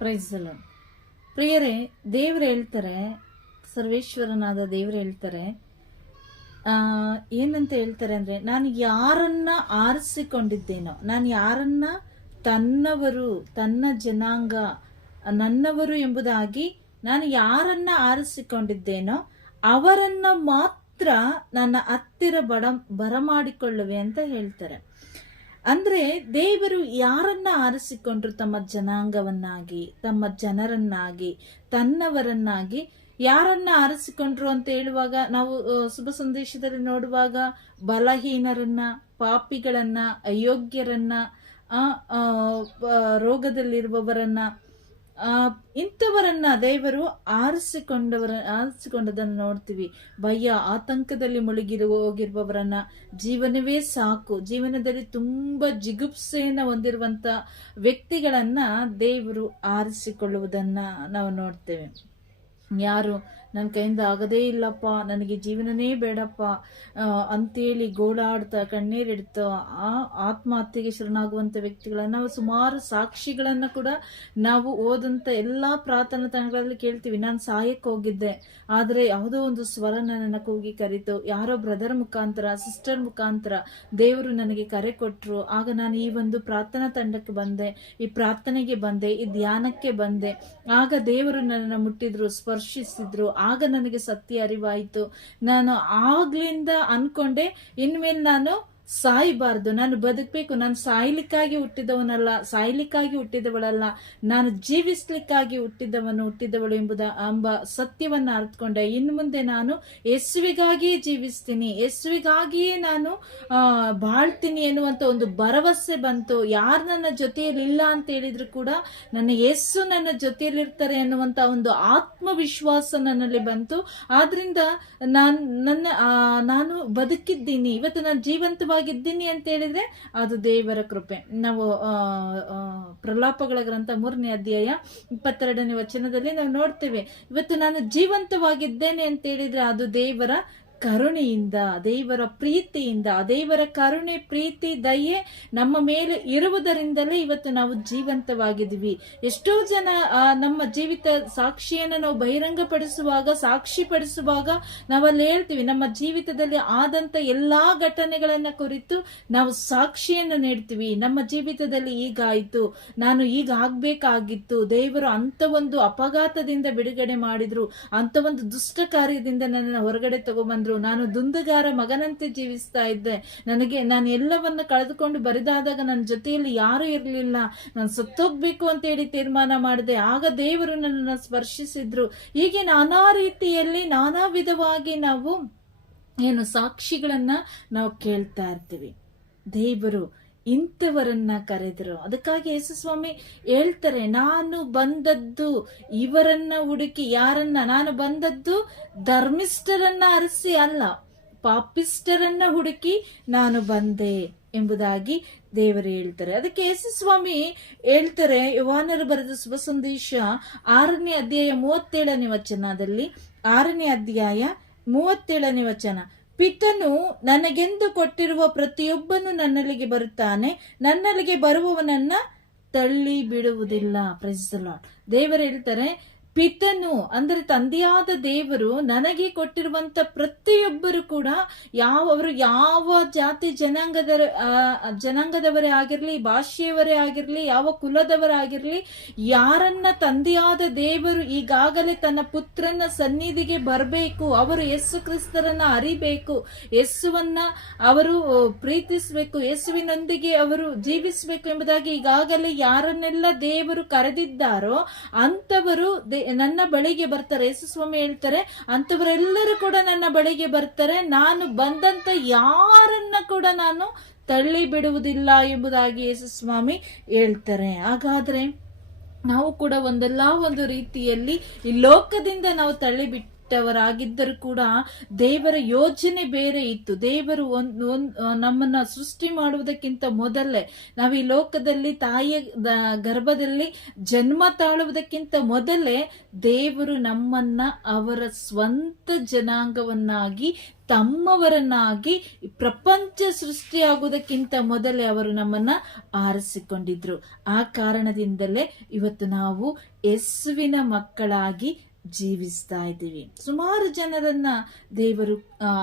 Praise the lord. ಪ್ರಿಯರೇ, ದೇವ್ರು ಹೇಳ್ತಾರೆ, ಸರ್ವೇಶ್ವರನಾದ ದೇವ್ರು ಹೇಳ್ತಾರೆ, ಏನಂತ ಹೇಳ್ತಾರೆ ಅಂದ್ರೆ, ನಾನು ಯಾರನ್ನ ಆರಿಸಿಕೊಂಡಿದ್ದೇನೋ, ನಾನು ಯಾರನ್ನ ತನ್ನವರು, ತನ್ನ ಜನಾಂಗ, ನನ್ನವರು ಎಂಬುದಾಗಿ ನಾನು ಯಾರನ್ನ ಆರಿಸಿಕೊಂಡಿದ್ದೇನೋ ಅವರನ್ನ ಮಾತ್ರ ನನ್ನ ಹತ್ತಿರ ಬರಮಾಡಿಕೊಳ್ಳುವೆ ಅಂತ ಹೇಳ್ತಾರೆ. ಅಂದ್ರೆ ದೇವರು ಯಾರನ್ನ ಆರಿಸಿಕೊಂಡ್ರು, ತಮ್ಮ ಜನಾಂಗವನ್ನಾಗಿ, ತಮ್ಮ ಜನರನ್ನಾಗಿ, ತನ್ನವರನ್ನಾಗಿ ಯಾರನ್ನ ಆರಿಸಿಕೊಂಡ್ರು ಅಂತ ಹೇಳುವಾಗ ನಾವು ಶುಭ ಸಂದೇಶದಲ್ಲಿ ನೋಡುವಾಗ ಬಲಹೀನರನ್ನ, ಪಾಪಿಗಳನ್ನ, ಅಯೋಗ್ಯರನ್ನ, ರೋಗದಲ್ಲಿರುವವರನ್ನ, ಇಂಥವರನ್ನ ದೇವರು ಆರಿಸಿಕೊಂಡದನ್ನು ನೋಡ್ತೀವಿ. ಭಯ ಆತಂಕದಲ್ಲಿ ಹೋಗಿರುವವರನ್ನ, ಜೀವನವೇ ಸಾಕು, ಜೀವನದಲ್ಲಿ ತುಂಬಾ ಜಿಗುಪ್ಸೆಯನ್ನ ಹೊಂದಿರುವಂತ ವ್ಯಕ್ತಿಗಳನ್ನ ದೇವರು ಆರಿಸಿಕೊಳ್ಳುವುದನ್ನ ನಾವು ನೋಡ್ತೇವೆ. ಯಾರು ನನ್ನ ಕೈಯಿಂದ ಆಗದೇ ಇಲ್ಲಪ್ಪ, ನನಗೆ ಜೀವನನೇ ಬೇಡಪ್ಪ ಅಂತೇಳಿ ಗೋಳಾಡ್ತಾ ಕಣ್ಣೀರಿಡ್ತಾ ಆತ್ಮಹತ್ಯೆಗೆ ಶರಣಾಗುವಂತ ವ್ಯಕ್ತಿಗಳನ್ನ ನಾವು ಸುಮಾರು ಸಾಕ್ಷಿಗಳನ್ನ ಕೂಡ ನಾವು ಓದಂತ ಎಲ್ಲಾ ಪ್ರಾರ್ಥನಾ ತಂಡಗಳಲ್ಲಿ ಕೇಳ್ತೀವಿ. ನಾನು ಸಾಯಕ್ಕೆ ಹೋಗಿದ್ದೆ, ಆದ್ರೆ ಯಾವುದೋ ಒಂದು ಸ್ವರ ನನ್ನ ಕೂಗಿ ಕರೀತು, ಯಾರೋ ಬ್ರದರ್ ಮುಖಾಂತರ, ಸಿಸ್ಟರ್ ಮುಖಾಂತರ ದೇವರು ನನಗೆ ಕರೆ ಕೊಟ್ರು. ಆಗ ನಾನು ಈ ಒಂದು ಪ್ರಾರ್ಥನಾ ತಂಡಕ್ಕೆ ಬಂದೆ, ಈ ಪ್ರಾರ್ಥನೆಗೆ ಬಂದೆ, ಈ ಧ್ಯಾನಕ್ಕೆ ಬಂದೆ. ಆಗ ದೇವರು ನನ್ನನ್ನು ಮುಟ್ಟಿದ್ರು, ಸ್ಪರ್ಶಿಸಿದ್ರು. ಆಗ ನನಗೆ ಸತ್ಯ ಅರಿವಾಯಿತು. ನಾನು ಆಗ್ಲಿಂದ ಅನ್ಕೊಂಡೆ, ಇನ್ಮೇಲೆ ನಾನು ಸಾಯಬಾರ್ದು, ನಾನು ಬದುಕಬೇಕು, ನಾನು ಸಾಯ್ಲಿಕ್ಕಾಗಿ ಹುಟ್ಟಿದವನಲ್ಲ, ಸಾಯ್ಲಿಕ್ಕಾಗಿ ಹುಟ್ಟಿದವಳಲ್ಲ, ನಾನು ಜೀವಿಸ್ಲಿಕ್ಕಾಗಿ ಹುಟ್ಟಿದವಳು ಎಂಬ ಸತ್ಯವನ್ನ ಅರ್ಥಕೊಂಡೆ. ಇನ್ನು ಮುಂದೆ ನಾನು ಯೇಸುವಿಗಾಗಿಯೇ ಜೀವಿಸ್ತೀನಿ, ಯೇಸುವಿಗಾಗಿಯೇ ನಾನು ಬಾಳ್ತೀನಿ ಎನ್ನುವಂತ ಒಂದು ಭರವಸೆ ಬಂತು. ಯಾರು ನನ್ನ ಜೊತೆಯಲ್ಲಿ ಇಲ್ಲ ಅಂತ ಹೇಳಿದ್ರು ಕೂಡ ನನ್ನ ಯೇಸು ನನ್ನ ಜೊತೆಯಲ್ಲಿರ್ತಾರೆ ಅನ್ನುವಂತ ಒಂದು ಆತ್ಮವಿಶ್ವಾಸ ನನ್ನಲ್ಲಿ ಬಂತು. ಆದ್ರಿಂದ ನಾನು ಬದುಕಿದ್ದೀನಿ, ಇವತ್ತು ನಾನು ಜೀವಂತವಾಗಿದ್ದೀನಿ ಅಂತ ಹೇಳಿದ್ರೆ ಅದು ದೇವರ ಕೃಪೆ. ನಾವು ಪ್ರಲಾಪಗಳ ಗ್ರಂಥ 3ನೇ ಅಧ್ಯಾಯ 22ನೇ ವಚನದಲ್ಲಿ ನಾವು ನೋಡ್ತೇವೆ, ಇವತ್ತು ನಾನು ಜೀವಂತವಾಗಿದ್ದೇನೆ ಅಂತ ಹೇಳಿದ್ರೆ ಅದು ದೇವರ ಕರುಣೆಯಿಂದ, ದೇವರ ಪ್ರೀತಿಯಿಂದ, ದೇವರ ಕರುಣೆ, ಪ್ರೀತಿ, ದಯೆ ನಮ್ಮ ಮೇಲೆ ಇರುವುದರಿಂದಲೇ ಇವತ್ತು ನಾವು ಜೀವಂತವಾಗಿದ್ದೀವಿ. ಎಷ್ಟೋ ಜನ ನಮ್ಮ ಜೀವಿತ ಸಾಕ್ಷಿಯನ್ನು ನಾವು ಬಹಿರಂಗಪಡಿಸುವಾಗ, ಸಾಕ್ಷಿ ಪಡಿಸುವಾಗ ನಾವಲ್ಲಿ ಹೇಳ್ತೀವಿ, ನಮ್ಮ ಜೀವಿತದಲ್ಲಿ ಆದಂತ ಎಲ್ಲಾ ಘಟನೆಗಳನ್ನ ಕುರಿತು ನಾವು ಸಾಕ್ಷಿಯನ್ನು ನೀಡ್ತೀವಿ. ನಮ್ಮ ಜೀವಿತದಲ್ಲಿ ಈಗಾಯ್ತು, ನಾನು ಈಗ ಆಗ್ಬೇಕಾಗಿತ್ತು, ದೇವರು ಅಂತ ಒಂದು ಅಪಘಾತದಿಂದ ಬಿಡುಗಡೆ ಮಾಡಿದ್ರು, ಅಂತ ಒಂದು ದುಷ್ಟ ಕಾರ್ಯದಿಂದ ನನ್ನನ್ನು ಹೊರಗಡೆ ತಗೊಂಡ್ಬಂದ್ರು, ನಾನು ದುಂದುಗಾರ ಮಗನಂತೆ ಜೀವಿಸ್ತಾ ಇದ್ದೆ, ನಾನು ಎಲ್ಲವನ್ನ ಕಳೆದುಕೊಂಡು ಬರಿದಾದಾಗ ನನ್ನ ಜೊತೆಯಲ್ಲಿ ಯಾರು ಇರಲಿಲ್ಲ, ನಾನು ಸತ್ತೋಗ್ಬೇಕು ಅಂತ ಹೇಳಿ ತೀರ್ಮಾನ ಮಾಡಿದೆ. ಆಗ ದೇವರು ನನ್ನನ್ನು ಸ್ಪರ್ಶಿಸಿದ್ರು. ಹೀಗೆ ನಾನಾ ರೀತಿಯಲ್ಲಿ, ನಾನಾ ವಿಧವಾಗಿ ನಾವು ಸಾಕ್ಷಿಗಳನ್ನ ನಾವು ಕೇಳ್ತಾ ಇರ್ತೀವಿ. ದೇವರು ಇಂಥವರನ್ನ ಕರೆದರು. ಅದಕ್ಕಾಗಿ ಯೇಸುಸ್ವಾಮಿ ಹೇಳ್ತಾರೆ, ನಾನು ಬಂದದ್ದು ಇವರನ್ನ ಹುಡುಕಿ, ಯಾರನ್ನ? ನಾನು ಬಂದದ್ದು ಧರ್ಮಿಷ್ಠರನ್ನ ಅರಸಿ ಅಲ್ಲ, ಪಾಪಿಷ್ಠರನ್ನ ಹುಡುಕಿ ನಾನು ಬಂದೆ ಎಂಬುದಾಗಿ ದೇವರು ಹೇಳ್ತಾರೆ. ಅದಕ್ಕೆ ಯೇಸುಸ್ವಾಮಿ ಹೇಳ್ತಾರೆ, ಯೋಹಾನರು ಬರೆದ ಶುಭ ಸಂದೇಶ 6ನೇ ಅಧ್ಯಾಯ 37ನೇ ವಚನದಲ್ಲಿ, 6ನೇ ಅಧ್ಯಾಯ 37ನೇ ವಚನ, ಪಿತನು ನನಗೆಂದು ಕೊಟ್ಟಿರುವ ಪ್ರತಿಯೊಬ್ಬನು ನನ್ನಲ್ಲಿಗೆ ಬರುತ್ತಾನೆ, ನನ್ನಲ್ಲಿಗೆ ಬರುವವನನ್ನ ತಳ್ಳಿ ಬಿಡುವುದಿಲ್ಲ. Praise the lord. ದೇವರು ಹೇಳ್ತಾರೆ, ಪಿತನು ಅಂದ್ರೆ ತಂದೆಯಾದ ದೇವರು ನನಗೆ ಕೊಟ್ಟಿರುವಂತ ಪ್ರತಿಯೊಬ್ಬರು ಕೂಡ, ಅವರು ಯಾವ ಜಾತಿ ಜನಾಂಗದವರೇ ಆಗಿರ್ಲಿ, ಭಾಷೆಯವರೇ ಆಗಿರ್ಲಿ, ಯಾವ ಕುಲದವರಾಗಿರ್ಲಿ, ಯಾರನ್ನ ತಂದೆಯಾದ ದೇವರು ಈಗಾಗಲೇ ತನ್ನ ಪುತ್ರನ ಸನ್ನಿಧಿಗೆ ಬರಬೇಕು, ಅವರು ಯೇಸು ಕ್ರಿಸ್ತರನ್ನ ಅರಿಬೇಕು, ಯೇಸುವನ್ನ ಅವರು ಪ್ರೀತಿಸಬೇಕು, ಯೇಸುವಿನೊಂದಿಗೆ ಅವರು ಜೀವಿಸಬೇಕು ಎಂಬುದಾಗಿ ಈಗಾಗಲೇ ಯಾರನ್ನೆಲ್ಲ ದೇವರು ಕರೆದಿದ್ದಾರೋ ಅಂತವರು ನನ್ನ ಬಳಿಗೆ ಬರ್ತಾರೆ. ಯೇಸುಸ್ವಾಮಿ ಹೇಳ್ತಾರೆ, ಅಂತವರೆಲ್ಲರೂ ಕೂಡ ನನ್ನ ಬಳಿಗೆ ಬರ್ತಾರೆ, ನಾನು ಬಂದಂತ ಯಾರನ್ನ ಕೂಡ ನಾನು ತಳ್ಳಿ ಬಿಡುವುದಿಲ್ಲ ಎಂಬುದಾಗಿ ಯೇಸುಸ್ವಾಮಿ ಹೇಳ್ತಾರೆ. ಹಾಗಾದ್ರೆ ನಾವು ಕೂಡ ಒಂದಲ್ಲ ಒಂದು ರೀತಿಯಲ್ಲಿ ಈ ಲೋಕದಿಂದ ನಾವು ಈಜಿಪ್ಟ್ ಕೂಡ ದೇವರ ಯೋಜನೆ ಬೇರೆ ಇತ್ತು. ದೇವರು ನಮ್ಮನ್ನ ಸೃಷ್ಟಿ ಮಾಡುವುದಕ್ಕಿಂತ ಮೊದಲೇ, ನಾವು ಈ ಲೋಕದಲ್ಲಿ ತಾಯಿಯ ಗರ್ಭದಲ್ಲಿ ಜನ್ಮ ತಾಳುವುದಕ್ಕಿಂತ ಮೊದಲೇ ದೇವರು ನಮ್ಮನ್ನ ಅವರ ಸ್ವಂತ ಜನಾಂಗವನ್ನಾಗಿ, ತಮ್ಮವರನ್ನಾಗಿ, ಪ್ರಪಂಚ ಸೃಷ್ಟಿಯಾಗುವುದಕ್ಕಿಂತ ಮೊದಲೇ ಅವರು ನಮ್ಮನ್ನ ಆರಿಸಿಕೊಂಡಿದ್ರು. ಆ ಕಾರಣದಿಂದಲೇ ಇವತ್ತು ನಾವು ಯೇಸುವಿನ ಮಕ್ಕಳಾಗಿ ಜೀವಿಸ್ತಾ ಇದ್ದೀವಿ. ಸುಮಾರು ಜನರನ್ನ ದೇವರು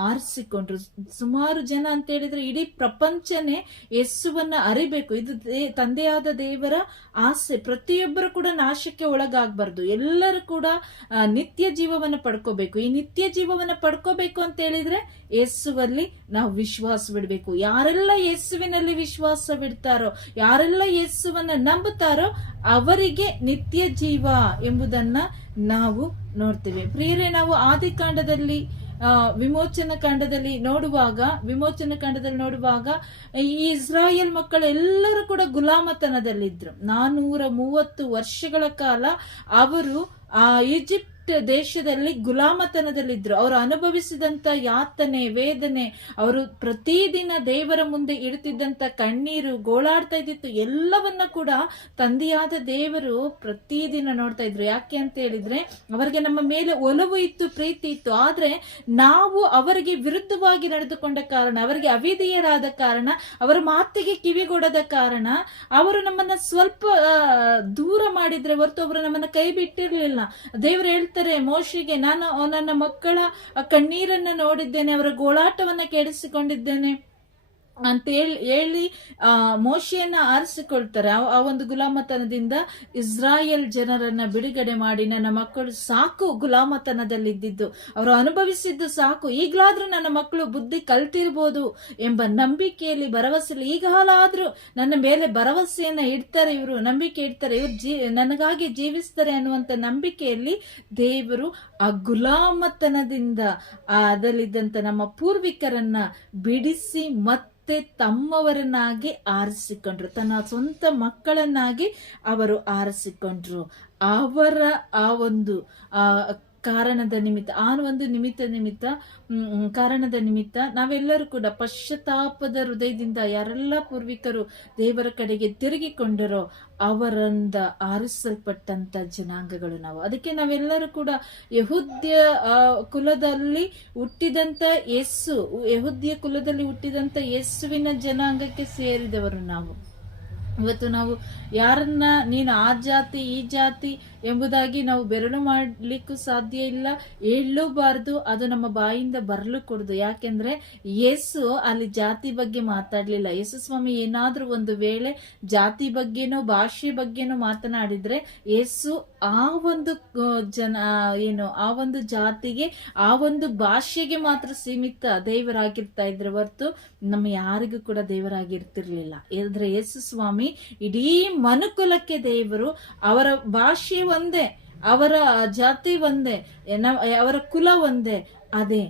ಆರಿಸಿಕೊಂಡ್ರು. ಸುಮಾರು ಜನ ಅಂತ ಹೇಳಿದ್ರೆ ಇಡೀ ಪ್ರಪಂಚನೇ ಯೇಸುವನ್ನ ಅರಿಬೇಕು. ಇದು ತಂದೆಯಾದ ದೇವರ ಆಸೆ. ಪ್ರತಿಯೊಬ್ಬರು ಕೂಡ ನಾಶಕ್ಕೆ ಒಳಗಾಗಬಾರ್ದು. ಎಲ್ಲರೂ ಕೂಡ ನಿತ್ಯ ಜೀವವನ್ನ ಪಡ್ಕೋಬೇಕು. ಈ ನಿತ್ಯ ಜೀವವನ್ನ ಪಡ್ಕೋಬೇಕು ಅಂತ ಹೇಳಿದ್ರೆ ಯೇಸುವಲ್ಲಿ ನಾವು ವಿಶ್ವಾಸ ಬಿಡಬೇಕು. ಯಾರೆಲ್ಲ ಯೇಸುವಿನಲ್ಲಿ ವಿಶ್ವಾಸ ಬಿಡ್ತಾರೋ, ಯಾರೆಲ್ಲ ಯೇಸುವನ್ನ ನಂಬುತ್ತಾರೋ ಅವರಿಗೆ ನಿತ್ಯ ಜೀವ ಎಂಬುದನ್ನ ನಾವು ನೋಡ್ತೇವೆ. ಪ್ರಿಯರೇ, ನಾವು ಆದಿಕಾಂಡದಲ್ಲಿ ವಿಮೋಚನ ಕಾಂಡದಲ್ಲಿ ನೋಡುವಾಗ ಈ ಇಸ್ರಾಯೇಲ್ ಮಕ್ಕಳು ಎಲ್ಲರೂ ಕೂಡ ಗುಲಾಮತನದಲ್ಲಿದ್ರು. 430 ವರ್ಷಗಳ ಕಾಲ ಅವರು ಈಜಿಪ್ಟ್ ದೇಶದಲ್ಲಿ ಗುಲಾಮತನದಲ್ಲಿದ್ರು. ಅವರು ಅನುಭವಿಸಿದಂತ ಯಾತನೆ, ವೇದನೆ, ಅವರು ಪ್ರತಿದಿನ ದೇವರ ಮುಂದೆ ಇಡುತ್ತಿದ್ದಂತ ಕಣ್ಣೀರು, ಗೋಳಾಡ್ತಾ ಇದ್ದಿತ್ತು, ಎಲ್ಲವನ್ನ ಕೂಡ ತಂದೆಯಾದ ದೇವರು ಪ್ರತಿದಿನ ನೋಡ್ತಾ ಇದ್ರು. ಯಾಕೆ ಅಂತ ಹೇಳಿದ್ರೆ ಅವರಿಗೆ ನಮ್ಮ ಮೇಲೆ ಒಲವು ಇತ್ತು, ಪ್ರೀತಿ ಇತ್ತು. ಆದ್ರೆ ನಾವು ಅವರಿಗೆ ವಿರುದ್ಧವಾಗಿ ನಡೆದುಕೊಂಡ ಕಾರಣ, ಅವರಿಗೆ ಅವಿಧೇಯರಾದ ಕಾರಣ, ಅವರ ಮಾತಿಗೆ ಕಿವಿಗೊಡದ ಕಾರಣ ಅವರು ನಮ್ಮನ್ನ ಸ್ವಲ್ಪ ದೂರ ಮಾಡಿದ್ರೆ ಹೊರತು ಅವರು ನಮ್ಮನ್ನ ಕೈ ಬಿಟ್ಟಿರ್ಲಿಲ್ಲ. ದೇವರು ಹೇಳ್ತಾರೆ ಮೋಶೆಗೆ, ನಾನು ನನ್ನ ಮಕ್ಕಳ ಕಣ್ಣೀರನ್ನ ನೋಡಿದ್ದೇನೆ, ಅವರ ಗೋಳಾಟವನ್ನ ಕೇಳಿಸಿಕೊಂಡಿದ್ದೇನೆ ಅಂತ ಹೇಳಿ ಮೋಶೆಯನ್ನ ಆರಿಸಿಕೊಳ್ತಾರೆ. ಆ ಒಂದು ಗುಲಾಮತನದಿಂದ ಇಸ್ರಾಯೇಲ್ ಜನರನ್ನ ಬಿಡುಗಡೆ ಮಾಡಿ, ನನ್ನ ಮಕ್ಕಳು ಸಾಕು ಗುಲಾಮತನದಲ್ಲಿದ್ದು, ಅವರು ಅನುಭವಿಸಿದ್ದು ಸಾಕು, ಈಗಲಾದ್ರೂ ನನ್ನ ಮಕ್ಕಳು ಬುದ್ಧಿ ಕಲ್ತಿರ್ಬೋದು ಎಂಬ ನಂಬಿಕೆಯಲ್ಲಿ, ಭರವಸೆಯಲ್ಲಿ ಈಗಲಾದ್ರೂ ನನ್ನ ಮೇಲೆ ಭರವಸೆಯನ್ನ ಇಡ್ತಾರೆ, ಇವರು ನಂಬಿಕೆ ಇಡ್ತಾರೆ, ಇವರು ನನಗಾಗಿ ಜೀವಿಸ್ತಾರೆ ಅನ್ನುವಂತ ನಂಬಿಕೆಯಲ್ಲಿ ದೇವರು ಆ ಗುಲಾಮತನದಿಂದ ಅದರಲ್ಲಿದ್ದಂತ ನಮ್ಮ ಪೂರ್ವಿಕರನ್ನ ಬಿಡಿಸಿ ಮತ್ತೆ ತಮ್ಮವರನ್ನಾಗಿ ಆರಿಸಿಕೊಂಡ್ರು. ತನ್ನ ಸ್ವಂತ ಮಕ್ಕಳನ್ನಾಗಿ ಅವರು ಆರಿಸಿಕೊಂಡ್ರು. ಅವರ ಆ ಒಂದು ಕಾರಣದ ನಿಮಿತ್ತ ನಾವೆಲ್ಲರೂ ಕೂಡ ಪಶ್ಚಾತ್ತಾಪದ ಹೃದಯದಿಂದ ಯಾರೆಲ್ಲ ಪೂರ್ವಿಕರು ದೇವರ ಕಡೆಗೆ ತಿರುಗಿಕೊಂಡರೋ ಅವರಿಂದ ಆರಿಸಲ್ಪಟ್ಟಂತ ಜನಾಂಗಗಳು ನಾವು. ಅದಕ್ಕೆ ನಾವೆಲ್ಲರೂ ಕೂಡ ಯೆಹೂದ್ಯ ಕುಲದಲ್ಲಿ ಹುಟ್ಟಿದಂತ ಯೇಸುವಿನ ಜನಾಂಗಕ್ಕೆ ಸೇರಿದವರು ನಾವು. ಇವತ್ತು ನಾವು ಯಾರನ್ನ ನೀನು ಆ ಜಾತಿ ಈ ಜಾತಿ ಎಂಬುದಾಗಿ ನಾವು ಬೆರಳು ಮಾಡ್ಲಿಕ್ಕೂ ಸಾಧ್ಯ ಇಲ್ಲ, ಹೇಳಲೂಬಾರ್ದು, ಅದು ನಮ್ಮ ಬಾಯಿಂದ ಬರಲು ಕೊಡುದು. ಯಾಕೆಂದ್ರೆ ಯೇಸು ಅಲ್ಲಿ ಜಾತಿ ಬಗ್ಗೆ ಮಾತಾಡ್ಲಿಲ್ಲ. ಯೇಸು ಸ್ವಾಮಿ ಏನಾದ್ರೂ ಒಂದು ವೇಳೆ ಜಾತಿ ಬಗ್ಗೆನೋ ಭಾಷೆ ಬಗ್ಗೆನೋ ಮಾತನಾಡಿದ್ರೆ ಯೇಸು ಆ ಒಂದು ಆ ಒಂದು ಜಾತಿಗೆ, ಆ ಒಂದು ಭಾಷೆಗೆ ಮಾತ್ರ ಸೀಮಿತ ದೇವರಾಗಿರ್ತಾ ಇದ್ರೆ ಹೊರತು ನಮ್ಮ ಯಾರಿಗೂ ಕೂಡ ದೇವರಾಗಿರ್ತಿರ್ಲಿಲ್ಲ. ಆದ್ರೆ ಯೇಸು ಸ್ವಾಮಿ ಇಡೀ ಮನುಕುಲಕ್ಕೆ ದೇವರು. ಅವರ ಭಾಷೆ ಒಂದೇ, ಅವರ ಜಾತಿ ಒಂದೇ, ಅವರ ಕುಲ ಒಂದೇ, ಅದೇ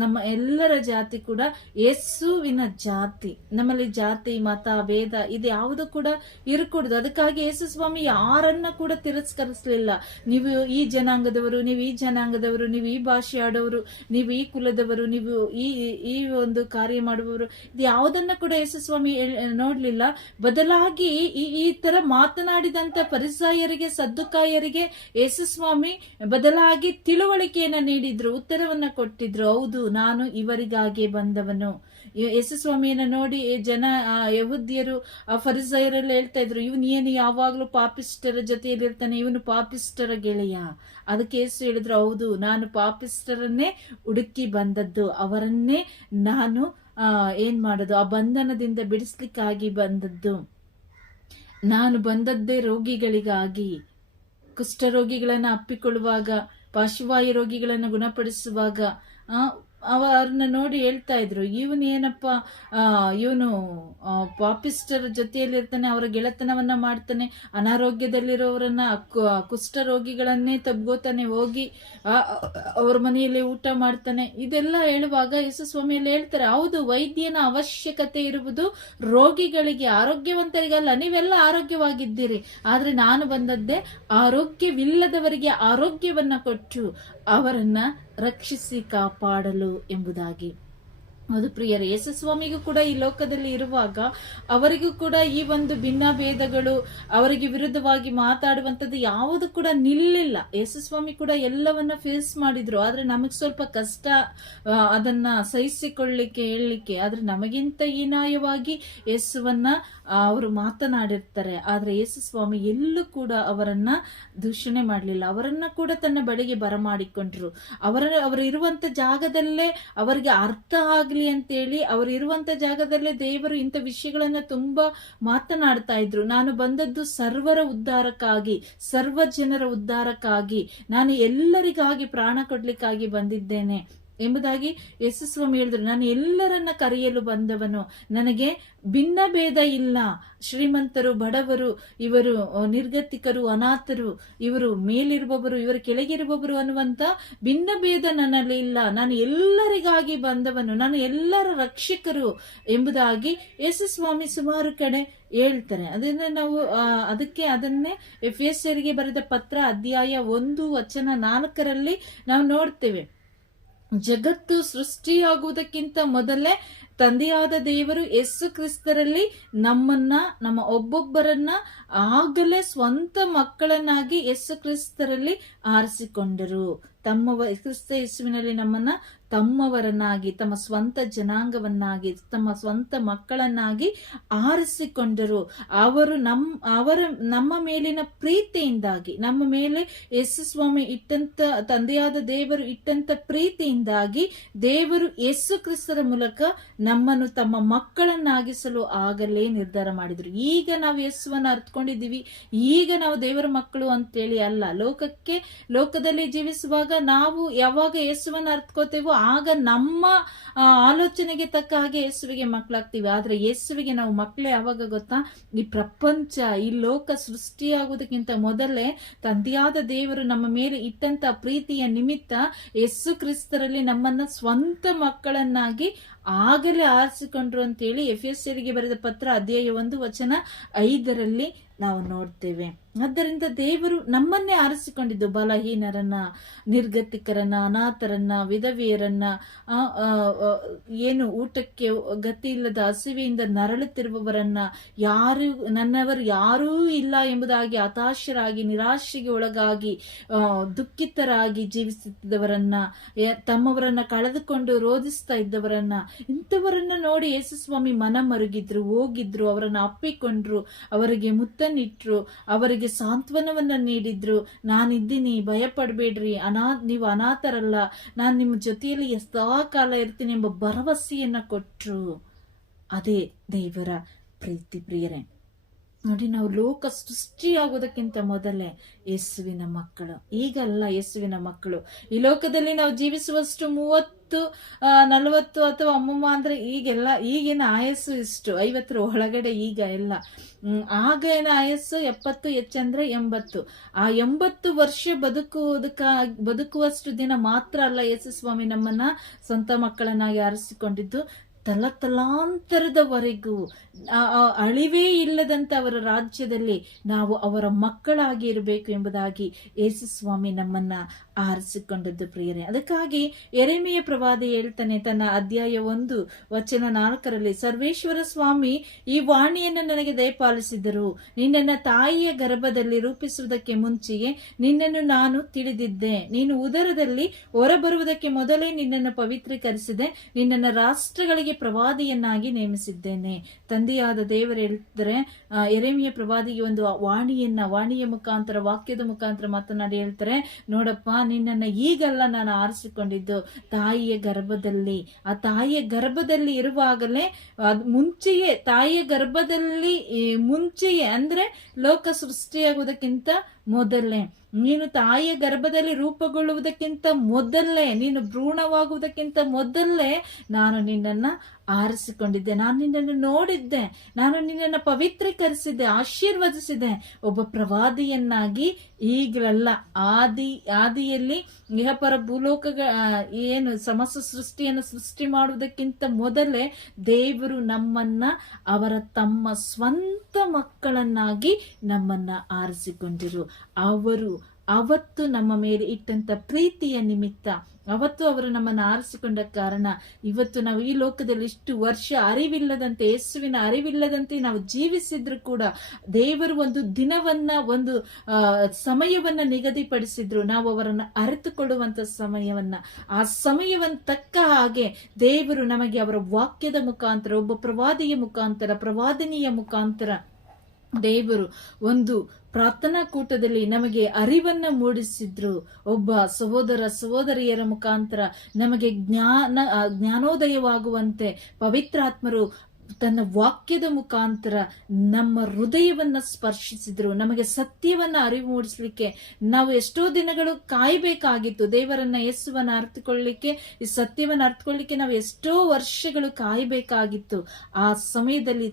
ನಮ್ಮ ಎಲ್ಲರ ಜಾತಿ ಕೂಡ ಯೇಸುವಿನ ಜಾತಿ. ನಮ್ಮಲ್ಲಿ ಜಾತಿ ಮತ ಭೇದ ಇದು ಯಾವುದು ಕೂಡ ಇರಕೂಡದು. ಅದಕ್ಕಾಗಿ ಯೇಸು ಸ್ವಾಮಿ ಯಾರನ್ನ ಕೂಡ ತಿರಸ್ಕರಿಸಲಿಲ್ಲ. ನೀವು ಈ ಜನಾಂಗದವರು, ನೀವು ಈ ಜನಾಂಗದವರು, ನೀವು ಈ ಭಾಷೆ ಆಡೋರು, ನೀವು ಈ ಕುಲದವರು, ನೀವು ಈ ಒಂದು ಕಾರ್ಯ ಮಾಡುವವರು, ಇದು ಯಾವುದನ್ನ ಕೂಡ ಯೇಸು ಸ್ವಾಮಿ ನೋಡ್ಲಿಲ್ಲ. ಬದಲಾಗಿ ಈ ತರ ಮಾತನಾಡಿದಂತ ಫರಿಸಾಯರಿಗೆ, ಸದ್ದುಕಾಯರಿಗೆ ಯೇಸು ಸ್ವಾಮಿ ಬದಲಾಗಿ ತಿಳುವಳಿಕೆಯನ್ನ ನೀಡಿದ್ರು, ಉತ್ತರವನ್ನ ಕೊಟ್ಟಿದ್ರು. ಹೌದು, ನಾನು ಇವರಿಗಾಗಿ ಬಂದವನು. ಯೇಸು ಸ್ವಾಮಿಯನ್ನ ನೋಡಿ ಯಹೂದ್ಯರು ಫರಿಸಾಯರೆಲ್ಲ ಹೇಳ್ತಾ ಇದ್ರು, ಇವನೇನು ಯಾವಾಗ್ಲೂ ಪಾಪಿಸ್ಟರ ಜೊತೆಯಲ್ಲಿ ಇರ್ತಾನೆ, ಇವನು ಪಾಪಿಸ್ಟರ ಗೆಳೆಯ. ಅದಕ್ಕೆ ಯೇಸು ಹೇಳಿದ್ರು, ಹೌದು, ನಾನು ಪಾಪಿಸ್ಟರನ್ನೇ ಹುಡುಕಿ ಬಂದದ್ದು, ಅವರನ್ನೇ ನಾನು ಏನ್ ಮಾಡೋದು, ಆ ಬಂಧನದಿಂದ ಬಿಡಿಸ್ಲಿಕ್ಕಾಗಿ ಬಂದದ್ದು. ನಾನು ಬಂದದ್ದೇ ರೋಗಿಗಳಿಗಾಗಿ. ಕುಷ್ಠರೋಗಿಗಳನ್ನ ಅಪ್ಪಿಕೊಳ್ಳುವಾಗ, ಪಾರ್ಶ್ವವಾಯು ರೋಗಿಗಳನ್ನ ಗುಣಪಡಿಸುವಾಗ, ಅವರನ್ನ ನೋಡಿ ಹೇಳ್ತಾ ಇದ್ರು, ಇವನೇನಪ್ಪ ಇವನು ಪಾಪಿಸ್ಟರ್ ಜೊತೆಯಲ್ಲಿರ್ತಾನೆ, ಅವರ ಗೆಳೆತನವನ್ನ ಮಾಡ್ತಾನೆ, ಅನಾರೋಗ್ಯದಲ್ಲಿರೋರನ್ನ ಕುಷ್ಠ ರೋಗಿಗಳನ್ನೇ ತಬ್ಗೋತಾನೆ, ಹೋಗಿ ಅವ್ರ ಮನೆಯಲ್ಲಿ ಊಟ ಮಾಡ್ತಾನೆ. ಇದೆಲ್ಲ ಹೇಳುವಾಗ ಯೇಸು ಸ್ವಾಮಿಯಲ್ಲಿ ಹೇಳ್ತಾರೆ, ಹೌದು, ವೈದ್ಯನ ಅವಶ್ಯಕತೆ ಇರುವುದು ರೋಗಿಗಳಿಗೆ, ಆರೋಗ್ಯವಂತರಿಗಲ್ಲ. ನೀವೆಲ್ಲ ಆರೋಗ್ಯವಾಗಿದ್ದೀರಿ, ಆದ್ರೆ ನಾನು ಬಂದದ್ದೇ ಆರೋಗ್ಯವಿಲ್ಲದವರಿಗೆ ಆರೋಗ್ಯವನ್ನ ಕೊಟ್ಟು ಅವರನ್ನ ರಕ್ಷಿಸಿ ಕಾಪಾಡಲು ಎಂಬುದಾಗಿ. ಅದು ಪ್ರಿಯರೇ, ಯೇಸುಸ್ವಾಮಿಗೂ ಕೂಡ ಈ ಲೋಕದಲ್ಲಿ ಇರುವಾಗ ಅವರಿಗೂ ಕೂಡ ಈ ಒಂದು ಭಿನ್ನಾಭೇದಗಳು, ಅವರಿಗೆ ವಿರುದ್ಧವಾಗಿ ಮಾತಾಡುವಂಥದ್ದು ಯಾವುದು ಕೂಡ ನಿಲ್ಲಿಲ್ಲ. ಯೇಸುಸ್ವಾಮಿ ಕೂಡ ಎಲ್ಲವನ್ನ ಫೇಸ್ ಮಾಡಿದ್ರು. ಆದ್ರೆ ನಮಗ್ ಸ್ವಲ್ಪ ಕಷ್ಟ ಅದನ್ನ ಸಹಿಸಿಕೊಳ್ಳಿಕ್ಕೆ, ಹೇಳಲಿಕ್ಕೆ. ಆದ್ರೆ ನಮಗಿಂತ ಹೀನಾಯವಾಗಿ ಯೇಸುವನ್ನ ಅವರು ಮಾತನಾಡಿರ್ತಾರೆ. ಆದ್ರೆ ಯೇಸುಸ್ವಾಮಿ ಎಲ್ಲೂ ಕೂಡ ಅವರನ್ನ ದೂಷಣೆ ಮಾಡಲಿಲ್ಲ. ಅವರನ್ನ ಕೂಡ ತನ್ನ ಬಳಿಗೆ ಬರಮಾಡಿಕೊಂಡ್ರು. ಅವರು ಇರುವಂತ ಜಾಗದಲ್ಲೇ ಅವರಿಗೆ ಅರ್ಥ ಆಗ್ಲಿ ಅಂತೇಳಿ, ಅವರು ಇರುವಂತ ಜಾಗದಲ್ಲೇ ದೇವರು ಇಂಥ ವಿಷಯಗಳನ್ನ ತುಂಬಾ ಮಾತನಾಡ್ತಾ ಇದ್ರು. ನಾನು ಬಂದದ್ದು ಸರ್ವರ ಉದ್ಧಾರಕ್ಕಾಗಿ, ಸರ್ವ ಜನರ ಉದ್ಧಾರಕ್ಕಾಗಿ, ನಾನು ಎಲ್ಲರಿಗಾಗಿ ಪ್ರಾಣ ಕೊಡ್ಲಿಕ್ಕಾಗಿ ಬಂದಿದ್ದೇನೆ ಎಂಬುದಾಗಿ ಯೇಸುಸ್ವಾಮಿ ಹೇಳಿದ್ರು. ನಾನು ಎಲ್ಲರನ್ನ ಕರೆಯಲು ಬಂದವನು, ನನಗೆ ಭಿನ್ನ ಭೇದ ಇಲ್ಲ. ಶ್ರೀಮಂತರು, ಬಡವರು, ಇವರು ನಿರ್ಗತಿಕರು, ಅನಾಥರು, ಇವರು ಮೇಲಿರುವವರು, ಇವರು ಕೆಳಗಿರುವವರು ಅನ್ನುವಂತ ಭಿನ್ನ ಭೇದ ನನ್ನಲ್ಲಿ ಇಲ್ಲ. ನಾನು ಎಲ್ಲರಿಗಾಗಿ ಬಂದವನು, ನಾನು ಎಲ್ಲರ ರಕ್ಷಕರು ಎಂಬುದಾಗಿ ಯೇಸುಸ್ವಾಮಿ ಸುಮಾರು ಕಡೆ ಹೇಳ್ತಾರೆ. ಅದನ್ನ ನಾವು ಅದನ್ನೇ ಎಫೆಸರಿಗೆ ಬರೆದ ಪತ್ರ ಅಧ್ಯಾಯ 1:4 ನಾವು ನೋಡ್ತೇವೆ. ಜಗತ್ತು ಸೃಷ್ಟಿಯಾಗುವುದಕ್ಕಿಂತ ಮೊದಲೇ ತಂದೆಯಾದ ದೇವರು ಯೇಸು ಕ್ರಿಸ್ತರಲ್ಲಿ ನಮ್ಮ ಒಬ್ಬೊಬ್ಬರನ್ನ ಆಗಲೇ ಸ್ವಂತ ಮಕ್ಕಳನ್ನಾಗಿ ಯೇಸು ಕ್ರಿಸ್ತರಲ್ಲಿ ಆರಿಸಿಕೊಂಡರು. ಕ್ರಿಸ್ತ ಯೇಸುವಿನಲ್ಲಿ ನಮ್ಮನ್ನ ತಮ್ಮವರನ್ನಾಗಿ, ತಮ್ಮ ಸ್ವಂತ ಜನಾಂಗವನ್ನಾಗಿ, ತಮ್ಮ ಸ್ವಂತ ಮಕ್ಕಳನ್ನಾಗಿ ಆರಿಸಿಕೊಂಡರು. ನಮ್ಮ ಮೇಲಿನ ಪ್ರೀತಿಯಿಂದಾಗಿ, ನಮ್ಮ ಮೇಲೆ ಯೇಸು ಸ್ವಾಮಿ ತಂದೆಯಾದ ದೇವರು ಇಟ್ಟಂತ ಪ್ರೀತಿಯಿಂದಾಗಿ ದೇವರು ಯೇಸು ಕ್ರಿಸ್ತರ ಮೂಲಕ ನಮ್ಮನ್ನು ತಮ್ಮ ಮಕ್ಕಳನ್ನಾಗಿಸಲು ಆಗಲೇ ನಿರ್ಧಾರ ಮಾಡಿದ್ರು. ಈಗ ನಾವು ಯೇಸುವನ್ನ ಅರ್ಥಕೊಂಡಿದ್ದೀವಿ, ಈಗ ನಾವು ದೇವರ ಮಕ್ಕಳು ಅಂತೇಳಿ ಅಲ್ಲ. ಲೋಕದಲ್ಲಿ ಜೀವಿಸುವಾಗ ನಾವು ಯಾವಾಗ ಯೇಸುವನ್ನ ಅರ್ಥಕೋತೇವೋ ಆಗ ನಮ್ಮ ಆಲೋಚನೆಗೆ ತಕ್ಕ ಹಾಗೆ ಯೇಸುವಿಗೆ ಮಕ್ಕಳಾಗ್ತೀವಿ. ಆದ್ರೆ ಯೇಸುವಿಗೆ ನಾವು ಮಕ್ಕಳೇ ಯಾವಾಗ ಗೊತ್ತಾ? ಈ ಪ್ರಪಂಚ, ಈ ಲೋಕ ಸೃಷ್ಟಿಯಾಗುವುದಕ್ಕಿಂತ ಮೊದಲೇ ತಂದೆಯಾದ ದೇವರು ನಮ್ಮ ಮೇಲೆ ಇಟ್ಟಂತ ಪ್ರೀತಿಯ ನಿಮಿತ್ತ ಯೇಸು ಕ್ರಿಸ್ತರಲ್ಲಿ ನಮ್ಮನ್ನ ಸ್ವಂತ ಮಕ್ಕಳನ್ನಾಗಿ ಆಗಲೇ ಆರಿಸಿಕೊಂಡ್ರು ಅಂತೇಳಿ ಎಫೆಸರಿಗೆ ಬರೆದ ಪತ್ರ ಅಧ್ಯಾಯ 1:5 ನಾವು ನೋಡ್ತೇವೆ. ಆದ್ದರಿಂದ ದೇವರು ನಮ್ಮನ್ನೇ ಆರಿಸಿಕೊಂಡಿದ್ದು, ಬಲಹೀನರನ್ನ, ನಿರ್ಗತಿಕರನ್ನ, ಅನಾಥರನ್ನ, ವಿಧವೆಯರನ್ನ, ಏನು ಊಟಕ್ಕೆ ಗತಿ ಇಲ್ಲದ ಹಸಿವೆಯಿಂದ ನರಳುತ್ತಿರುವವರನ್ನ, ನನ್ನವರು ಯಾರೂ ಇಲ್ಲ ಎಂಬುದಾಗಿ ಹತಾಶರಾಗಿ, ನಿರಾಶೆಗೆ ಒಳಗಾಗಿ, ದುಃಖಿತರಾಗಿ ಜೀವಿಸುತ್ತಿದ್ದವರನ್ನ, ತಮ್ಮವರನ್ನ ಕಳೆದುಕೊಂಡು ರೋಧಿಸ್ತಾ ಇದ್ದವರನ್ನ, ಇಂಥವರನ್ನ ನೋಡಿ ಯೇಸುಸ್ವಾಮಿ ಮನ ಮರುಗಿದ್ರು, ಹೋಗಿದ್ರು, ಅವರನ್ನ ಅಪ್ಪಿಕೊಂಡ್ರು, ಅವರಿಗೆ ಮುತ್ತನ್ನಿಟ್ರು, ಅವರಿಗೆ ಸಾಂತ್ವನವನ್ನ ನೀಡಿದ್ರು. ನಾನಿದ್ದೀನಿ, ಭಯ ಪಡಬೇಡ್ರಿ, ನೀವು ಅನಾಥರಲ್ಲ, ನಾನು ನಿಮ್ಮ ಜೊತೆಯಲ್ಲಿ ಎಷ್ಟೋ ಕಾಲ ಇರ್ತೀನಿ ಎಂಬ ಭರವಸೆಯನ್ನ ಕೊಟ್ರು. ಅದೇ ದೇವರ ಪ್ರೀತಿ. ಪ್ರಿಯರೇ, ನೋಡಿ, ನಾವು ಲೋಕ ಸೃಷ್ಟಿಯಾಗೋದಕ್ಕಿಂತ ಮೊದಲೇ ಯೇಸುವಿನ ಮಕ್ಕಳು. ಈಗಲ್ಲ ಯೇಸುವಿನ ಮಕ್ಕಳು. ಈ ಲೋಕದಲ್ಲಿ ನಾವು ಜೀವಿಸುವಷ್ಟು 30-40 ಅಥವಾ ಅಮ್ಮಮ್ಮ ಅಂದ್ರೆ ಈಗಿನ ಆಯಸ್ಸು ಇಷ್ಟು 50 ಒಳಗಡೆ. ಈಗ ಎಲ್ಲ ಆಗಿನ ಆಯಸ್ಸು 70, ಹೆಚ್ಚಂದ್ರೆ 80. ಆ 80 ವರ್ಷ ಬದುಕುವಷ್ಟು ದಿನ ಮಾತ್ರ ಅಲ್ಲ ಯೇಸುಸ್ವಾಮಿ ನಮ್ಮನ್ನ ಸ್ವಂತ ಮಕ್ಕಳನ್ನಾಗಿ ಆರಿಸಿಕೊಂಡಿದ್ದು, ತಲತಲಾಂತರದವರೆಗೂ ಅಳಿವೇ ಇಲ್ಲದಂತ ಅವರ ರಾಜ್ಯದಲ್ಲಿ ನಾವು ಅವರ ಮಕ್ಕಳಾಗಿ ಇರಬೇಕು ಎಂಬುದಾಗಿ ಯೇಸುಸ್ವಾಮಿ ನಮ್ಮನ್ನ ಆರಿಸಿಕೊಂಡದ್ದು. ಪ್ರಿಯರೇ, ಅದಕ್ಕಾಗಿ ಯೆರೆಮೀಯ ಪ್ರವಾದಿ ಹೇಳ್ತಾನೆ ತನ್ನ ಅಧ್ಯಾಯ 1:4, ಸರ್ವೇಶ್ವರ ಸ್ವಾಮಿ ಈ ವಾಣಿಯನ್ನು ನನಗೆ ದಯಪಾಲಿಸಿದರು. ನಿನ್ನನ್ನ ತಾಯಿಯ ಗರ್ಭದಲ್ಲಿ ರೂಪಿಸುವುದಕ್ಕೆ ಮುಂಚೆಯೇ ನಿನ್ನನ್ನು ನಾನು ತಿಳಿದಿದ್ದೆ. ನೀನು ಉದರದಲ್ಲಿ ಹೊರಬರುವುದಕ್ಕೆ ಮೊದಲೇ ನಿನ್ನನ್ನು ಪವಿತ್ರೀಕರಿಸಿದೆ. ನಿನ್ನನ್ನು ರಾಷ್ಟ್ರಗಳಿಗೆ ಪ್ರವಾದಿಯನ್ನಾಗಿ ನೇಮಿಸಿದ್ದೇನೆ. ತಂದೆಯಾದ ದೇವರು ಹೇಳ್ತಾರೆ, ಯೆರೆಮೀಯ ಪ್ರವಾದಿಗೆ ಒಂದು ವಾಣಿಯ ಮುಖಾಂತರ, ವಾಕ್ಯದ ಮುಖಾಂತರ ಮಾತನಾಡಿ ಹೇಳ್ತಾರೆ, ನೋಡಪ್ಪ, ನಿನ್ನನ್ನು ಈಗಲ್ಲ ನಾನು ಆರಿಸಿಕೊಂಡಿದ್ದು, ತಾಯಿಯ ಗರ್ಭದಲ್ಲಿ. ಆ ತಾಯಿಯ ಗರ್ಭದಲ್ಲಿ ಇರುವಾಗಲೇ, ತಾಯಿಯ ಗರ್ಭದಲ್ಲಿ ಮುಂಚೆಯೇ ಅಂದ್ರೆ ಲೋಕ ಸೃಷ್ಟಿಯಾಗುವುದಕ್ಕಿಂತ ಮೊದಲೇ, ನೀನು ತಾಯಿಯ ಗರ್ಭದಲ್ಲಿ ರೂಪುಗೊಳ್ಳುವುದಕ್ಕಿಂತ ಮೊದಲೇ, ನೀನು ಭ್ರೂಣವಾಗುವುದಕ್ಕಿಂತ ಮೊದಲೇ ನಾನು ನಿನ್ನನ್ನ ಆರಿಸಿಕೊಂಡಿದ್ದೆ, ನಾನು ನಿನ್ನನ್ನು ನೋಡಿದ್ದೆ, ನಾನು ನಿನ್ನನ್ನು ಪವಿತ್ರೀಕರಿಸಿದ್ದೆ, ಆಶೀರ್ವದಿಸಿದೆ. ಒಬ್ಬ ಪ್ರವಾದಿಯನ್ನಾಗಿ ಈಗಲಲ್ಲ, ಆದಿಯಲ್ಲಿ ಇಹಪರ ಭೂಲೋಕ ಏನು ಸಮಸ್ತ ಸೃಷ್ಟಿಯನ್ನು ಸೃಷ್ಟಿ ಮಾಡುವುದಕ್ಕಿಂತ ಮೊದಲೇ ದೇವರು ನಮ್ಮನ್ನ ಅವರ ತಮ್ಮ ಸ್ವಂತ ಮಕ್ಕಳನ್ನಾಗಿ ನಮ್ಮನ್ನ ಆರಿಸಿಕೊಂಡಿರು. ಅವರು ಅವತ್ತು ನಮ್ಮ ಮೇಲೆ ಇಟ್ಟಂತ ಪ್ರೀತಿಯ ನಿಮಿತ್ತ, ಅವತ್ತು ಅವರು ನಮ್ಮನ್ನು ಆರಿಸಿಕೊಂಡ ಕಾರಣ ಇವತ್ತು ನಾವು ಈ ಲೋಕದಲ್ಲಿ ಇಷ್ಟು ವರ್ಷ ಅರಿವಿಲ್ಲದಂತೆ, ಯೇಸುವಿನ ಅರಿವಿಲ್ಲದಂತೆ ನಾವು ಜೀವಿಸಿದ್ರು ಕೂಡ ದೇವರು ಒಂದು ದಿನವನ್ನ, ಒಂದು ಸಮಯವನ್ನ ನಿಗದಿಪಡಿಸಿದ್ರು, ನಾವು ಅವರನ್ನು ಅರಿತುಕೊಳ್ಳುವಂತ ಸಮಯವನ್ನ. ಆ ಸಮಯವನ್ನ ತಕ್ಕ ಹಾಗೆ ದೇವರು ನಮಗೆ ಅವರ ವಾಕ್ಯದ ಮುಖಾಂತರ, ಒಬ್ಬ ಪ್ರವಾದಿಯ ಮುಖಾಂತರ, ಪ್ರವಾದಿನಿಯ ಮುಖಾಂತರ ದೇವರು ಒಂದು ಪ್ರಾರ್ಥನಾ ಕೂಟದಲ್ಲಿ ನಮಗೆ ಅರಿವನ್ನ ಮೂಡಿಸಿದ್ರು. ಒಬ್ಬ ಸಹೋದರ ಸಹೋದರಿಯರ ಮುಖಾಂತರ ನಮಗೆ ಜ್ಞಾನೋದಯವಾಗುವಂತೆ ಪವಿತ್ರಾತ್ಮರು ತನ್ನ ವಾಕ್ಯದ ಮುಖಾಂತರ ನಮ್ಮ ಹೃದಯವನ್ನ ಸ್ಪರ್ಶಿಸಿದ್ರು. ನಮಗೆ ಸತ್ಯವನ್ನ ಅರಿವು ಮೂಡಿಸ್ಲಿಕ್ಕೆ ನಾವು ಎಷ್ಟೋ ದಿನಗಳು ಕಾಯ್ಬೇಕಾಗಿತ್ತು. ದೇವರನ್ನ, ಯೇಸುವನ್ನ ಅರ್ಥಕೊಳ್ಳಿಕ್ಕೆ, ಈ ಸತ್ಯವನ್ನ ಅರ್ಥಕೊಳ್ಳಿಕ್ಕೆ ನಾವು ಎಷ್ಟೋ ವರ್ಷಗಳು ಕಾಯ್ಬೇಕಾಗಿತ್ತು. ಆ ಸಮಯದಲ್ಲಿ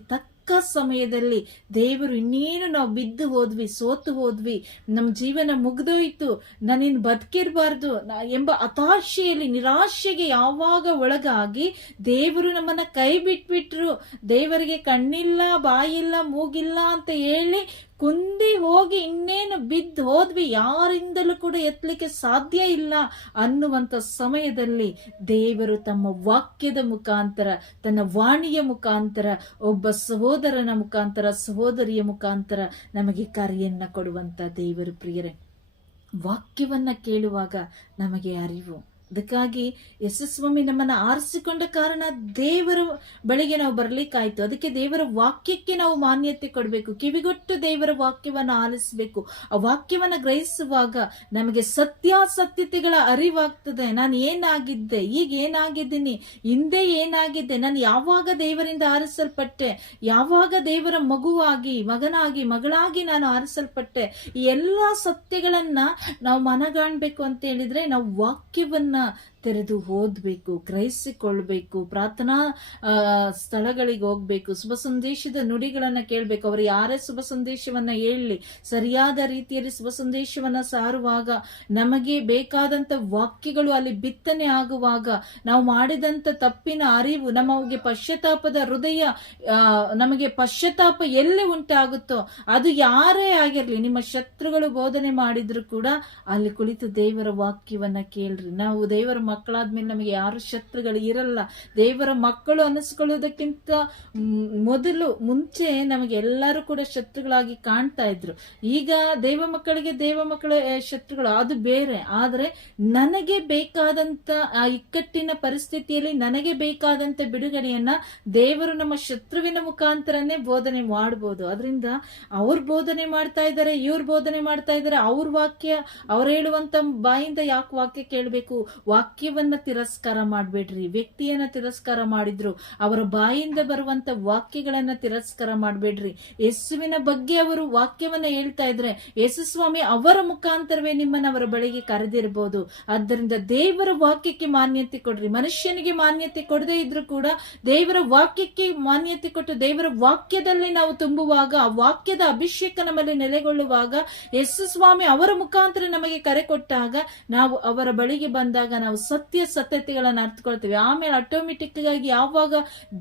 ಸಮಯದಲ್ಲಿ ದೇವರು ಇನ್ನೇನು ನಾವು ಬಿದ್ದು ಹೋದ್ವಿ, ಸೋತು ಹೋದ್ವಿ, ನಮ್ಮ ಜೀವನ ಮುಗ್ದೋಯ್ತು, ನಾನಿನ್ ಬದುಕಿರ್ಬಾರ್ದು ಎಂಬ ಹತಾಶೆಯಲ್ಲಿ, ನಿರಾಶೆಗೆ ಯಾವಾಗ ಒಳಗಾಗಿ ದೇವರು ನಮ್ಮನ್ನ ಕೈ ಬಿಟ್ಬಿಟ್ರು, ದೇವರಿಗೆ ಕಣ್ಣಿಲ್ಲ, ಬಾಯಿಲ್ಲ, ಮೂಗಿಲ್ಲ ಅಂತ ಹೇಳಿ ಕುಂದಿ ಹೋಗಿ ಇನ್ನೇನು ಬಿದ್ದು ಹೋದ್ವಿ, ಯಾರಿಂದಲೂ ಕೂಡ ಎತ್ತಲಿಕ್ಕೆ ಸಾಧ್ಯ ಇಲ್ಲ ಅನ್ನುವಂತ ಸಮಯದಲ್ಲಿ ದೇವರು ತಮ್ಮ ವಾಕ್ಯದ ಮುಖಾಂತರ, ತನ್ನ ವಾಣಿಯ ಮುಖಾಂತರ, ಒಬ್ಬ ಸಹೋದರನ ಮುಖಾಂತರ, ಸಹೋದರಿಯ ಮುಖಾಂತರ ನಮಗೆ ಕರೆಯನ್ನ ಕೊಡುವಂತ ದೇವರು. ಪ್ರಿಯರೇ, ವಾಕ್ಯವನ್ನ ಕೇಳುವಾಗ ನಮಗೆ ಅರಿವು. ಅದಕ್ಕಾಗಿ ಯೇಸುಸ್ವಾಮಿ ನಮ್ಮನ್ನ ಆರಿಸಿಕೊಂಡ ಕಾರಣ ದೇವರ ಬಳಿಗೆ ನಾವು ಬರ್ಲಿಕ್ಕಾಯ್ತು. ಅದಕ್ಕೆ ದೇವರ ವಾಕ್ಯಕ್ಕೆ ನಾವು ಮಾನ್ಯತೆ ಕೊಡಬೇಕು, ಕಿವಿಗೊಟ್ಟು ದೇವರ ವಾಕ್ಯವನ್ನ ಆಲಿಸಬೇಕು. ಆ ವಾಕ್ಯವನ್ನ ಗ್ರಹಿಸುವಾಗ ನಮಗೆ ಸತ್ಯಾಸತ್ಯತೆಗಳ ಅರಿವಾಗ್ತದೆ. ನಾನು ಏನಾಗಿದ್ದೆ, ಈಗ ಏನಾಗಿದ್ದೀನಿ, ಹಿಂದೆ ಏನಾಗಿದ್ದೆ, ನಾನು ಯಾವಾಗ ದೇವರಿಂದ ಆರಿಸಲ್ಪಟ್ಟೆ, ಯಾವಾಗ ದೇವರ ಮಗುವಾಗಿ, ಮಗನಾಗಿ, ಮಗಳಾಗಿ ನಾನು ಆರಿಸಲ್ಪಟ್ಟೆ, ಈ ಎಲ್ಲಾ ಸತ್ಯಗಳನ್ನ ನಾವು ಮನಗಾಣ್ಬೇಕು ಅಂತ ಹೇಳಿದ್ರೆ ನಾವು ವಾಕ್ಯವನ್ನ ತೆರೆದು ಓದ್ಬೇಕು, ಗ್ರಹಿಸಿಕೊಳ್ಬೇಕು, ಪ್ರಾರ್ಥನಾ ಸ್ಥಳಗಳಿಗೆ ಹೋಗ್ಬೇಕು, ಶುಭ ಸಂದೇಶದ ನುಡಿಗಳನ್ನ ಕೇಳ್ಬೇಕು. ಅವರು ಯಾರೇ ಶುಭ ಸಂದೇಶವನ್ನ ಹೇಳಲಿ, ಸರಿಯಾದ ರೀತಿಯಲ್ಲಿ ಶುಭ ಸಂದೇಶವನ್ನ ಸಾರುವಾಗ ನಮಗೆ ಬೇಕಾದಂತ ವಾಕ್ಯಗಳು ಅಲ್ಲಿ ಬಿತ್ತನೆ ಆಗುವಾಗ, ನಾವು ಮಾಡಿದಂತ ತಪ್ಪಿನ ಅರಿವು, ನಮಗೆ ಪಶ್ಚಾತ್ತಾಪದ ಹೃದಯ, ನಮಗೆ ಪಶ್ಚಾತ್ತಾಪ ಎಲ್ಲಿ ಉಂಟಾಗುತ್ತೋ ಅದು ಯಾರೇ ಆಗಿರ್ಲಿ, ನಿಮ್ಮ ಶತ್ರುಗಳು ಬೋಧನೆ ಮಾಡಿದ್ರು ಕೂಡ ಅಲ್ಲಿ ಕುಳಿತು ದೇವರ ವಾಕ್ಯವನ್ನ ಕೇಳ್ರಿ. ನಾವು ದೇವರ ಮಕ್ಕಳಾದ್ಮೇಲೆ ನಮಗೆ ಯಾರು ಶತ್ರುಗಳು ಇರಲ್ಲ. ದೇವರ ಮಕ್ಕಳು ಅನ್ನಿಸ್ಕೊಳ್ಳೋದಕ್ಕಿಂತ ಮುಂಚೆ ನಮಗೆ ಎಲ್ಲರೂ ಕೂಡ ಶತ್ರುಗಳಾಗಿ ಕಾಣ್ತಾ ಇದ್ರು. ಈಗ ದೇವ ಮಕ್ಕಳ ಶತ್ರುಗಳು ಅದು ಬೇರೆ. ಆದ್ರೆ ನನಗೆ ಬೇಕಾದಂತ ಆ ಇಕ್ಕಟ್ಟಿನ ಪರಿಸ್ಥಿತಿಯಲ್ಲಿ ನನಗೆ ಬೇಕಾದಂತ ಬಿಡುಗಡೆಯನ್ನ ದೇವರು ನಮ್ಮ ಶತ್ರುವಿನ ಮುಖಾಂತರನೇ ಬೋಧನೆ ಮಾಡಬಹುದು. ಅದರಿಂದ ಅವ್ರು ಬೋಧನೆ ಮಾಡ್ತಾ ಇದ್ದಾರೆ, ಇವ್ರು ಬೋಧನೆ ಮಾಡ್ತಾ ಇದ್ದಾರೆ, ಅವ್ರ ವಾಕ್ಯ ಅವ್ರು ಹೇಳುವಂತ ಬಾಯಿಂದ ಯಾಕೆ ವಾಕ್ಯ ಕೇಳಬೇಕು? ವಾಕ್ಯವನ್ನ ತಿರಸ್ಕಾರ ಮಾಡಬೇಡ್ರಿ. ವ್ಯಕ್ತಿಯನ್ನ ತಿರಸ್ಕಾರ ಮಾಡಿದ್ರು, ಅವರ ಬಾಯಿಂದ ಬರುವಂತ ವಾಕ್ಯಗಳನ್ನ ತಿರಸ್ಕಾರ ಮಾಡಬೇಡ್ರಿ. ಯೇಸುವಿನ ಬಗ್ಗೆ ಅವರು ವಾಕ್ಯವನ್ನ ಹೇಳ್ತಾ ಇದ್ರೆ ಯೇಸುಸ್ವಾಮಿ ಅವರ ಮುಖಾಂತರವೇ ನಿಮ್ಮನ್ನ ಅವರ ಬಳಿಗೆ ಕರೆದಿರಬಹುದು. ಆದ್ದರಿಂದ ದೇವರ ವಾಕ್ಯಕ್ಕೆ ಮಾನ್ಯತೆ ಕೊಡ್ರಿ. ಮನುಷ್ಯನಿಗೆ ಮಾನ್ಯತೆ ಕೊಡದೇ ಇದ್ರು ಕೂಡ ದೇವರ ವಾಕ್ಯಕ್ಕೆ ಮಾನ್ಯತೆ ಕೊಟ್ಟು ದೇವರ ವಾಕ್ಯದಲ್ಲಿ ನಾವು ತುಂಬುವಾಗ, ಆ ವಾಕ್ಯದ ಅಭಿಷೇಕ ನಮ್ಮಲ್ಲಿ ನೆಲೆಗೊಳ್ಳುವಾಗ, ಯೇಸುಸ್ವಾಮಿ ಅವರ ಮುಖಾಂತರ ನಮಗೆ ಕರೆ ಕೊಟ್ಟಾಗ ನಾವು ಅವರ ಬಳಿಗೆ ಬಂದಾಗ ನಾವು ಸತ್ಯತೆಗಳನ್ನ ಅರ್ಥಕೊಳ್ತೇವೆ. ಆಮೇಲೆ ಆಟೋಮೆಟಿಕ್ ಆಗಿ ಯಾವಾಗ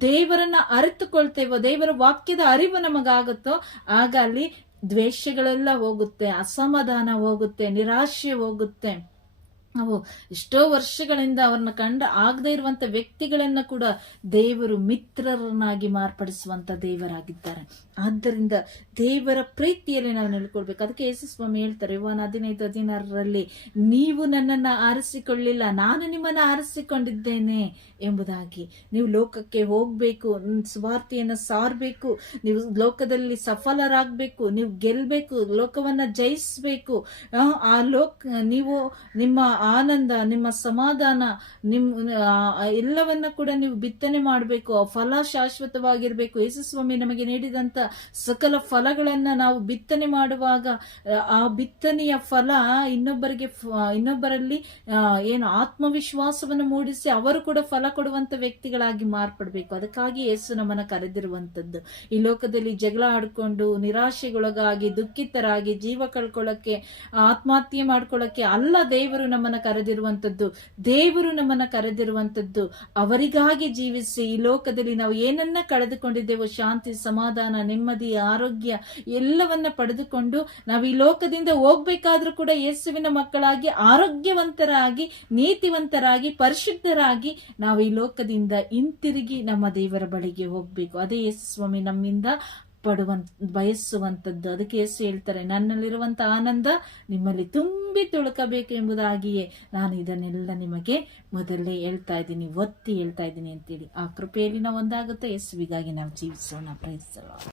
ದೇವರನ್ನ ಅರಿತುಕೊಳ್ತೇವೋ, ದೇವರ ವಾಕ್ಯದ ಅರಿವು ನಮಗಾಗುತ್ತೋ, ಆಗ ಅಲ್ಲಿ ದ್ವೇಷಗಳೆಲ್ಲ ಹೋಗುತ್ತೆ, ಅಸಮಾಧಾನ ಹೋಗುತ್ತೆ, ನಿರಾಶೆ ಹೋಗುತ್ತೆ. ನಾವು ಎಷ್ಟೋ ವರ್ಷಗಳಿಂದ ಅವ್ರನ್ನ ಆಗದೆ ಇರುವಂತ ವ್ಯಕ್ತಿಗಳನ್ನ ಕೂಡ ದೇವರು ಮಿತ್ರರನ್ನಾಗಿ ಮಾರ್ಪಡಿಸುವಂತ ದೇವರಾಗಿದ್ದಾರೆ. ಆದ್ದರಿಂದ ದೇವರ ಪ್ರೀತಿಯಲ್ಲಿ ನಾವು ನೆಲೆಕೊಳ್ಬೇಕು. ಅದಕ್ಕೆ ಯೇಸುಸ್ವಾಮಿ ಹೇಳ್ತಾರೆ ಯೋಹಾನ 15:16 ನೀವು ನನ್ನನ್ನ ಆರಿಸಿಕೊಳ್ಳಿಲ್ಲ, ನಾನು ನಿಮ್ಮನ್ನ ಆರಿಸಿಕೊಂಡಿದ್ದೇನೆ ಎಂಬುದಾಗಿ. ನೀವು ಲೋಕಕ್ಕೆ ಹೋಗ್ಬೇಕು, ಸುವಾರ್ತೆಯನ್ನ ಸಾರಬೇಕು, ನೀವು ಲೋಕದಲ್ಲಿ ಸಫಲರಾಗಬೇಕು, ನೀವು ಗೆಲ್ಬೇಕು, ಲೋಕವನ್ನ ಜಯಿಸಬೇಕು. ನೀವು ನಿಮ್ಮ ಆನಂದ, ನಿಮ್ಮ ಸಮಾಧಾನ, ಎಲ್ಲವನ್ನ ಕೂಡ ನೀವು ಬಿತ್ತನೆ ಮಾಡಬೇಕು. ಫಲ ಶಾಶ್ವತವಾಗಿರ್ಬೇಕು. ಯೇಸುಸ್ವಾಮಿ ನಮಗೆ ನೀಡಿದಂತ ಸಕಲ ಫಲಗಳನ್ನ ನಾವು ಬಿತ್ತನೆ ಮಾಡುವಾಗ ಆ ಬಿತ್ತನೆಯ ಫಲ ಇನ್ನೊಬ್ಬರಲ್ಲಿ ಏನು ಆತ್ಮವಿಶ್ವಾಸವನ್ನು ಮೂಡಿಸಿ ಅವರು ಕೂಡ ಫಲ ಕೊಡುವಂತ ವ್ಯಕ್ತಿಗಳಾಗಿ ಮಾರ್ಪಡ್ಬೇಕು. ಅದಕ್ಕಾಗಿ ಯೇಸು ನಮ್ಮನ್ನ ಕರೆದಿರುವಂತದ್ದು. ಈ ಲೋಕದಲ್ಲಿ ಜಗಳ ಆಡ್ಕೊಂಡು ನಿರಾಶೆಗೊಳಗಾಗಿ ದುಃಖಿತರಾಗಿ ಜೀವ ಕಳ್ಕೊಳ್ಳಕ್ಕೆ ಆತ್ಮಹತ್ಯೆ ಮಾಡ್ಕೊಳ್ಳಕ್ಕೆ ಅಲ್ಲ ದೇವರು ನಮ್ಮನ್ನ ಕರೆದಿರುವಂತದ್ದು. ದೇವರು ನಮ್ಮನ್ನ ಕರೆದಿರುವಂತದ್ದು ಅವರಿಗಾಗಿ ಜೀವಿಸಿ ಈ ಲೋಕದಲ್ಲಿ ನಾವು ಏನನ್ನ ಕಳೆದುಕೊಂಡಿದ್ದೇವೋ ಶಾಂತಿ, ಸಮಾಧಾನ, ನೆಮ್ಮದಿ, ಆರೋಗ್ಯ ಎಲ್ಲವನ್ನ ಪಡೆದುಕೊಂಡು ನಾವು ಈ ಲೋಕದಿಂದ ಹೋಗ್ಬೇಕಾದ್ರೂ ಕೂಡ ಯೇಸುವಿನ ಮಕ್ಕಳಾಗಿ ಆರೋಗ್ಯವಂತರಾಗಿ ನೀತಿವಂತರಾಗಿ ಪರಿಶುದ್ಧರಾಗಿ ನಾವು ಈ ಲೋಕದಿಂದ ಹಿಂತಿರುಗಿ ನಮ್ಮ ದೇವರ ಬಳಿಗೆ ಹೋಗ್ಬೇಕು. ಅದೇ ಯೇಸು ಸ್ವಾಮಿ ನಮ್ಮಿಂದ ಬಯಸುವಂತದ್ದು. ಅದಕ್ಕೆ ಯೇಸು ಹೇಳ್ತಾರೆ, ನನ್ನಲ್ಲಿರುವಂತ ಆನಂದ ನಿಮ್ಮಲ್ಲಿ ತುಂಬಿ ತುಳುಕಬೇಕು ಎಂಬುದಾಗಿಯೇ ನಾನು ಇದನ್ನೆಲ್ಲ ನಿಮಗೆ ಮೊದಲೇ ಹೇಳ್ತಾ ಇದ್ದೀನಿ, ಒತ್ತಿ ಹೇಳ್ತಾ ಇದ್ದೀನಿ ಅಂತೇಳಿ. ಆ ಕೃಪೆಯಲ್ಲಿ ನಾವು ಒಂದಾಗುತ್ತೆ. ಯೇಸುವಿಗಾಗಿ ನಾವು ಜೀವಿಸೋಣ. Price the lord.